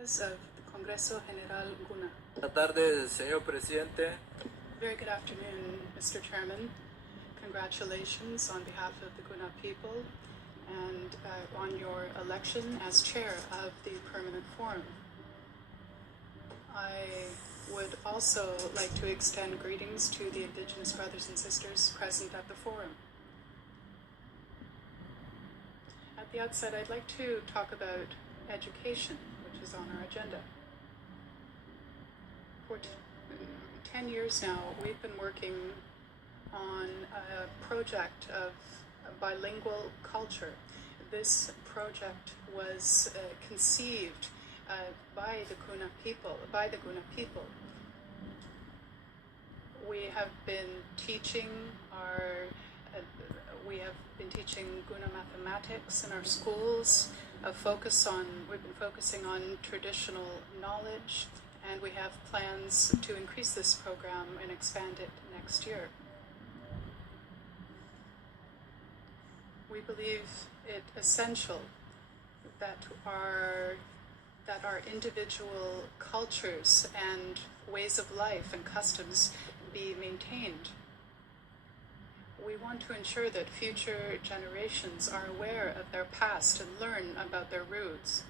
Of the Congreso General Guna. Buenas tardes, señor presidente. Very good afternoon, Mr. Chairman. Congratulations on behalf of the Guna people and on your election as chair of the Permanent Forum. I would also like to extend greetings to the Indigenous brothers and sisters present at the forum. At the outset, I'd like to talk about education, which is on our agenda. For 10 years now, we've been working on a project of bilingual culture. This project was conceived by the Guna people. We have been teaching Guna mathematics in our schools. We've been focusing on traditional knowledge, and we have plans to increase this program and expand it next year. We believe it essential that our individual cultures and ways of life and customs be maintained. We want to ensure that future generations are aware of their past and learn about their roots.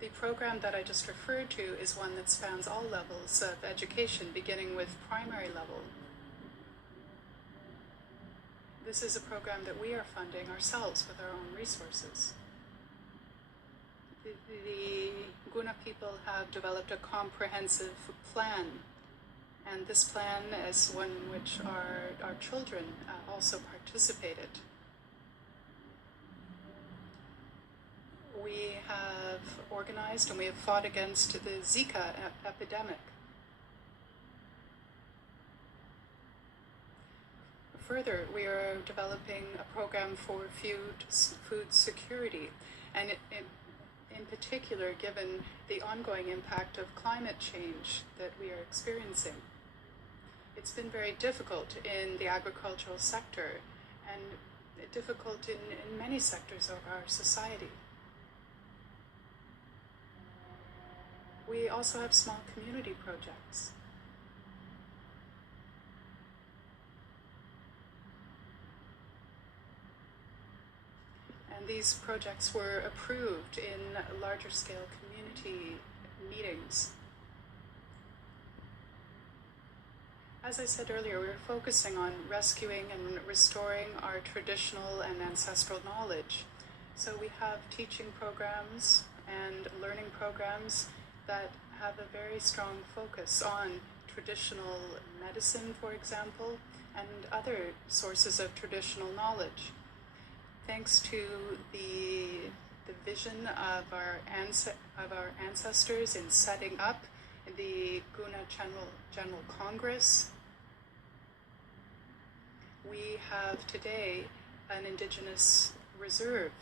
The program that I just referred to is one that spans all levels of education, beginning with primary level. This is a program that we are funding ourselves with our own resources. The Guna people have developed a comprehensive plan, and this plan is one in which our children also participated. We have organized and we have fought against the Zika epidemic. Further, we are developing a program for food security, and in particular, given the ongoing impact of climate change that we are experiencing. It's been very difficult in the agricultural sector and difficult in many sectors of our society. We also have small community projects. And these projects were approved in larger scale community meetings. As I said earlier, we're focusing on rescuing and restoring our traditional and ancestral knowledge. So we have teaching programs and learning programs that have a very strong focus on traditional medicine, for example, and other sources of traditional knowledge. Thanks to the vision of our ancestors in setting up the Guna General Congress, we have today an indigenous reserve.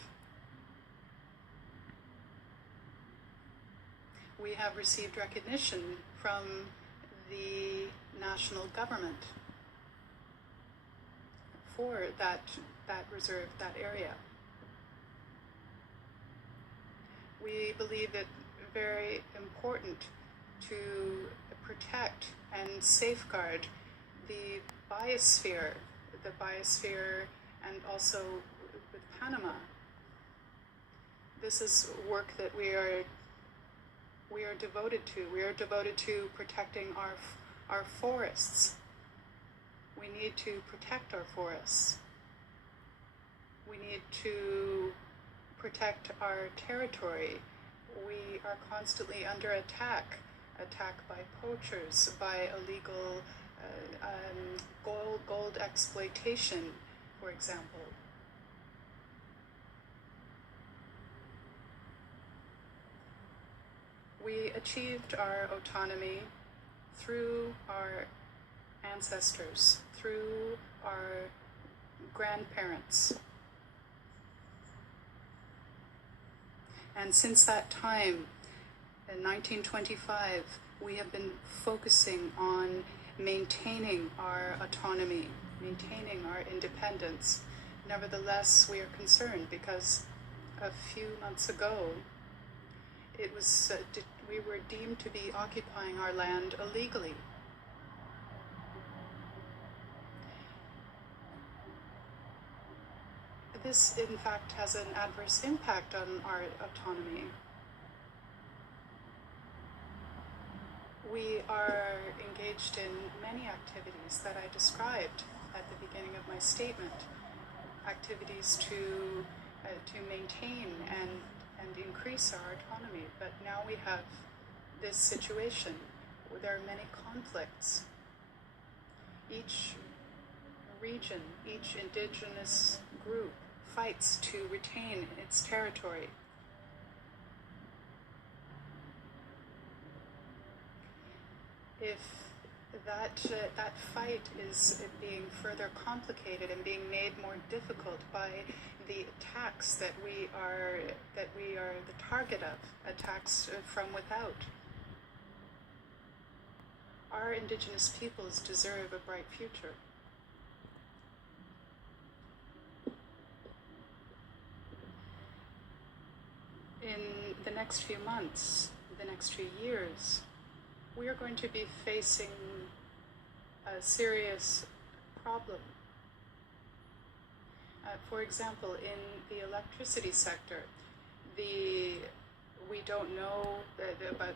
We have received recognition from the national government for that reserve, that area. We believe it very important to protect and safeguard the biosphere and also with Panama. This is work that we are devoted to. We are devoted to protecting our forests. We need to protect our forests. We need to protect our territory. We are constantly under attack by poachers, by illegal gold exploitation, for example. We achieved our autonomy through our ancestors, through our grandparents. And since that time, in 1925, we have been focusing on maintaining our autonomy, maintaining our independence. Nevertheless, we are concerned because a few months ago, we were deemed to be occupying our land illegally. This, in fact, has an adverse impact on our autonomy. We are engaged in many activities that I described at the beginning of my statement. Activities to maintain and increase our autonomy. But now we have this situation where there are many conflicts. Each region, each indigenous group fights to retain its territory. If that fight is being further complicated and being made more difficult by the attacks that we are the target of, attacks from without. Our indigenous peoples deserve a bright future. In the next few months, the next few years, we are going to be facing a serious problem. For example, in the electricity sector, we don't know about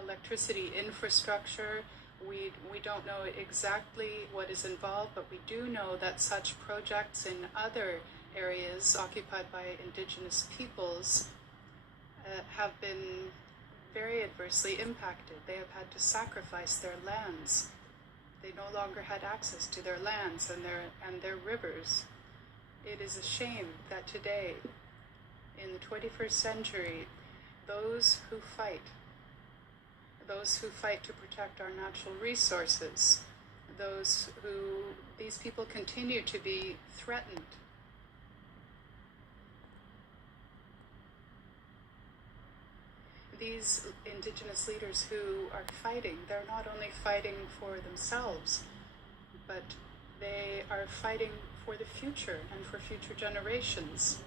electricity infrastructure. We don't know exactly what is involved, but we do know that such projects in other areas occupied by indigenous peoples have been very adversely impacted. They have had to sacrifice their lands. They no longer had access to their lands and their rivers. It is a shame that today, in the 21st century, those who fight to protect our natural resources, these people continue to be threatened. These indigenous leaders who are fighting, they're not only fighting for themselves, but they are fighting for the future and for future generations.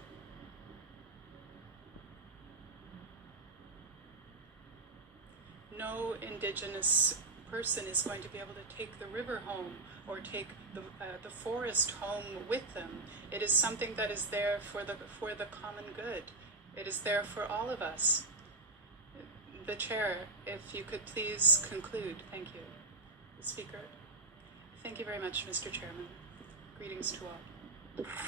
No indigenous person is going to be able to take the river home or take the forest home with them. It is something that is there for the common good. It is there for all of us. The chair, if you could please conclude. Thank you. The speaker. Thank you very much, Mr. Chairman. Greetings to all.